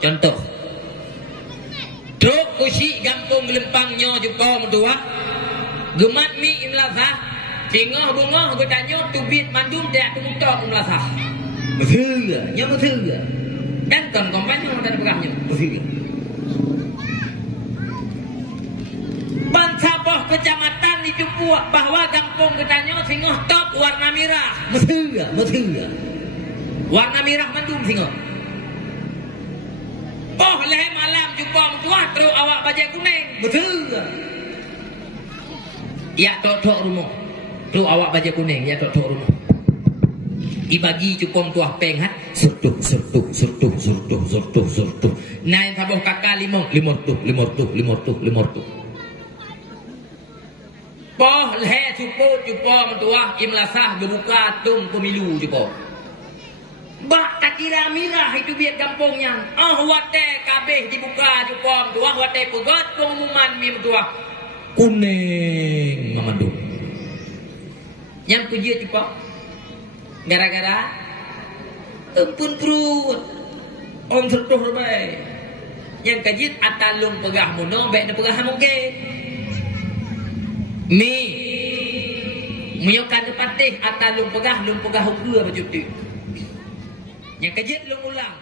contoh truk kusi gampung gelempangnya juga mentua gemat mi imlasah tinggal bunga gue tanya tubit mandum tidak tumtok imlasah betul nya betul kan kompannya ada pegahnya betul Bansaboh kecamatan di Cupuak bahwa kampung ketanya singoh top warna merah betul warna merah mandum singoh boh leh malam jumpa tua terus awak baju kuning betul ya tok rumah terus awak baju kuning ya tok rumah dibagi cupong tuah penghat surtuh naik saboh kakak limor tuh boh leh cupong tuah imlasah gebuka tung pemilu cupong bak tak kira mirah itu biar kampungnya wate kabeh dibuka cupong tuah wate pegat pengumuman mim tuah kuning mamandung yang puji cupong gara-gara empun perut om sertuh baik yang kajit atalung pegah muno baik na pegah mungkin mi menyokan patih atalung pegah lung pegah hukua bajuti yang kajit lung ulang